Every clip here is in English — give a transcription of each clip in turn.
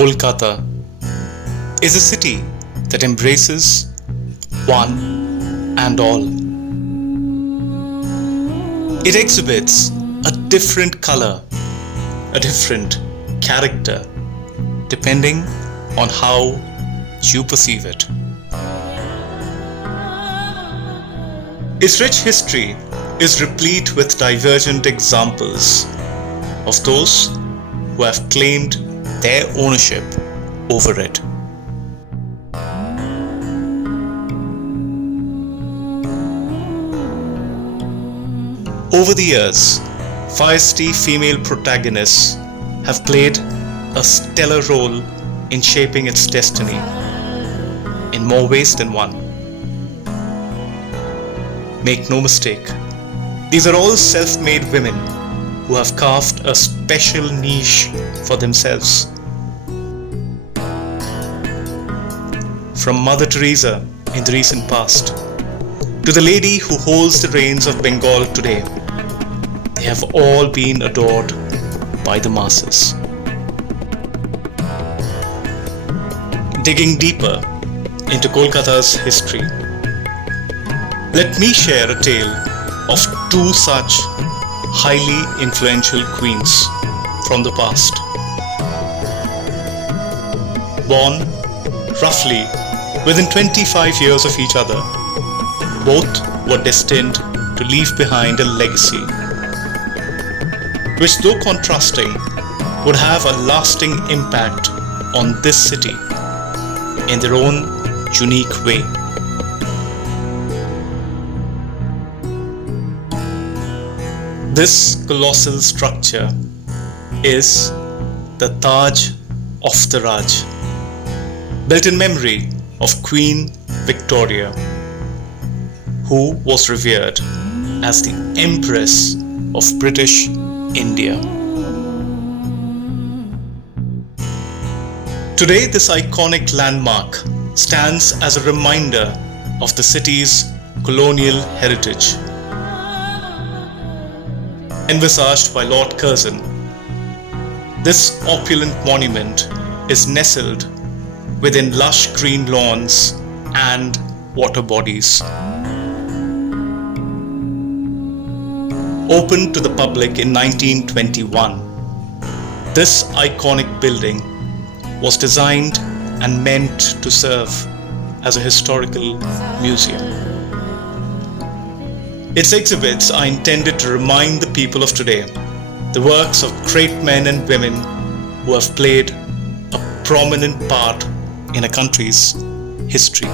Kolkata is a city that embraces one and all. It exhibits a different color, a different character, depending on how you perceive it. Its rich history is replete with divergent examples of those who have claimed their ownership over it. Over the years, feisty female protagonists have played a stellar role in shaping its destiny in more ways than one. Make no mistake, these are all self-made women who have carved a special niche for themselves. From Mother Teresa in the recent past to the lady who holds the reins of Bengal today, they have all been adored by the masses. Digging deeper into Kolkata's history, let me share a tale of two such highly influential queens from the past. Born roughly within 25 years of each other, both were destined to leave behind a legacy which, though contrasting, would have a lasting impact on this city in their own unique way. This colossal structure is the Taj of the Raj, built in memory of Queen Victoria, who was revered as the Empress of British India. Today, this iconic landmark stands as a reminder of the city's colonial heritage. Envisaged by Lord Curzon, this opulent monument is nestled within lush green lawns and water bodies. Opened to the public in 1921, this iconic building was designed and meant to serve as a historical museum. Its exhibits are intended to remind the people of today the works of great men and women who have played a prominent part in a country's history.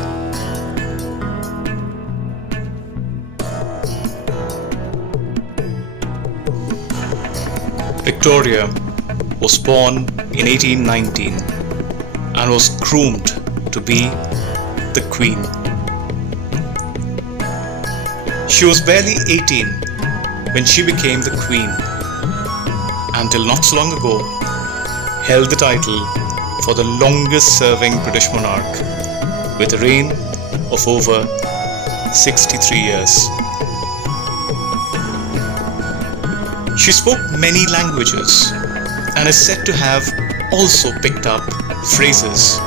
Victoria was born in 1819 and was groomed to be the Queen. She was barely 18 when she became the Queen, until not so long ago held the title for the longest serving British monarch with a reign of over 63 years. She spoke many languages and is said to have also picked up phrases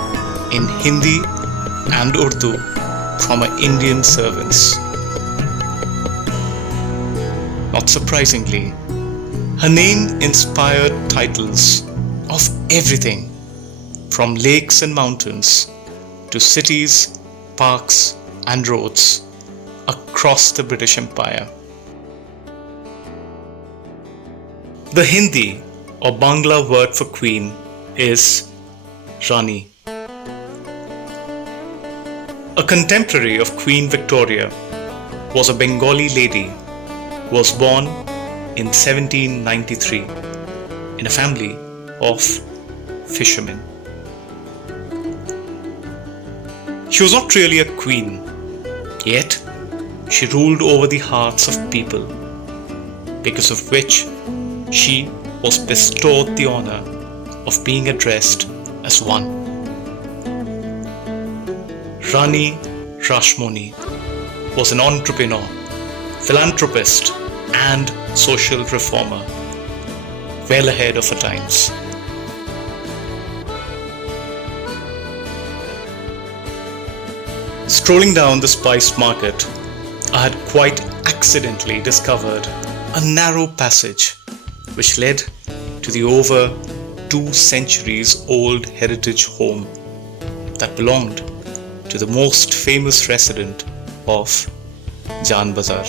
in Hindi and Urdu from her Indian servants. Not surprisingly, her name inspired titles of everything from lakes and mountains to cities, parks and roads across the British Empire. The Hindi or Bangla word for queen is Rani. A contemporary of Queen Victoria was a Bengali lady who was born in 1793 in a family of fishermen. She was not really a queen, yet she ruled over the hearts of people, because of which she was bestowed the honor of being addressed as one. Rani Rashmoni was an entrepreneur, philanthropist and social reformer, well ahead of her times. Strolling down the spice market, I had quite accidentally discovered a narrow passage which led to the over 2 centuries old heritage home that belonged to the most famous resident of Jan Bazar.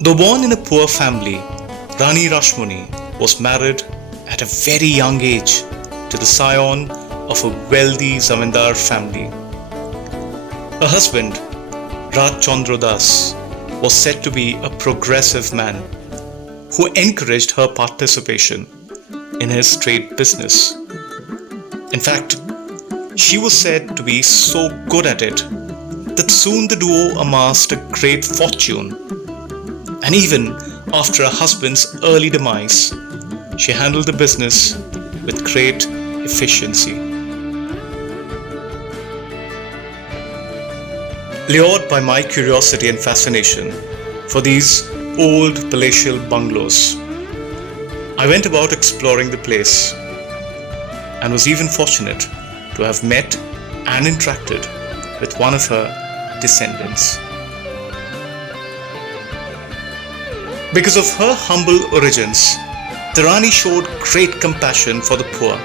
Though born in a poor family, Rani Rashmoni was married at a very young age to the scion of a wealthy zamindar family. Her husband, Raj Chandra Das, was said to be a progressive man who encouraged her participation in his trade business. In fact, she was said to be so good at it that soon the duo amassed a great fortune. And even after her husband's early demise, she handled the business with great efficiency. Lured by my curiosity and fascination for these old palatial bungalows, I went about exploring the place and was even fortunate to have met and interacted with one of her descendants. Because of her humble origins, the Rani showed great compassion for the poor.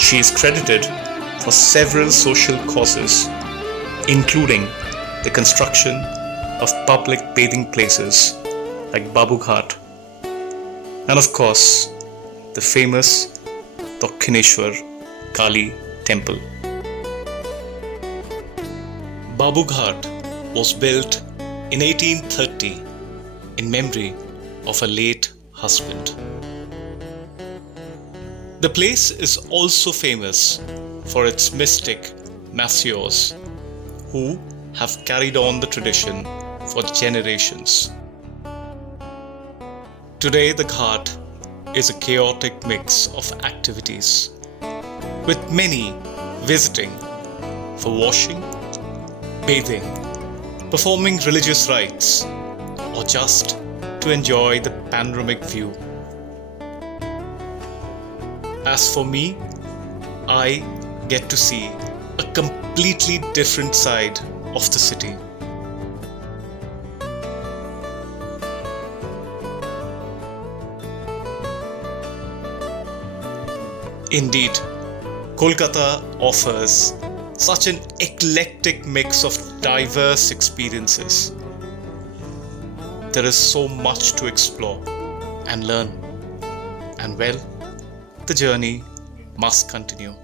She is credited for several social causes, including the construction of public bathing places like Babu Ghat, and of course, the famous Dakshineshwar Kali temple. Babu Ghat was built in 1830 in memory of her late husband. The place is also famous for its mystic masseurs who have carried on the tradition for generations. Today, the Ghat is a chaotic mix of activities, with many visiting for washing, bathing, performing religious rites, or just to enjoy the panoramic view. As for me, I get to see a completely different side of the city. Indeed, Kolkata offers such an eclectic mix of diverse experiences. There is so much to explore and learn, and well, the journey must continue.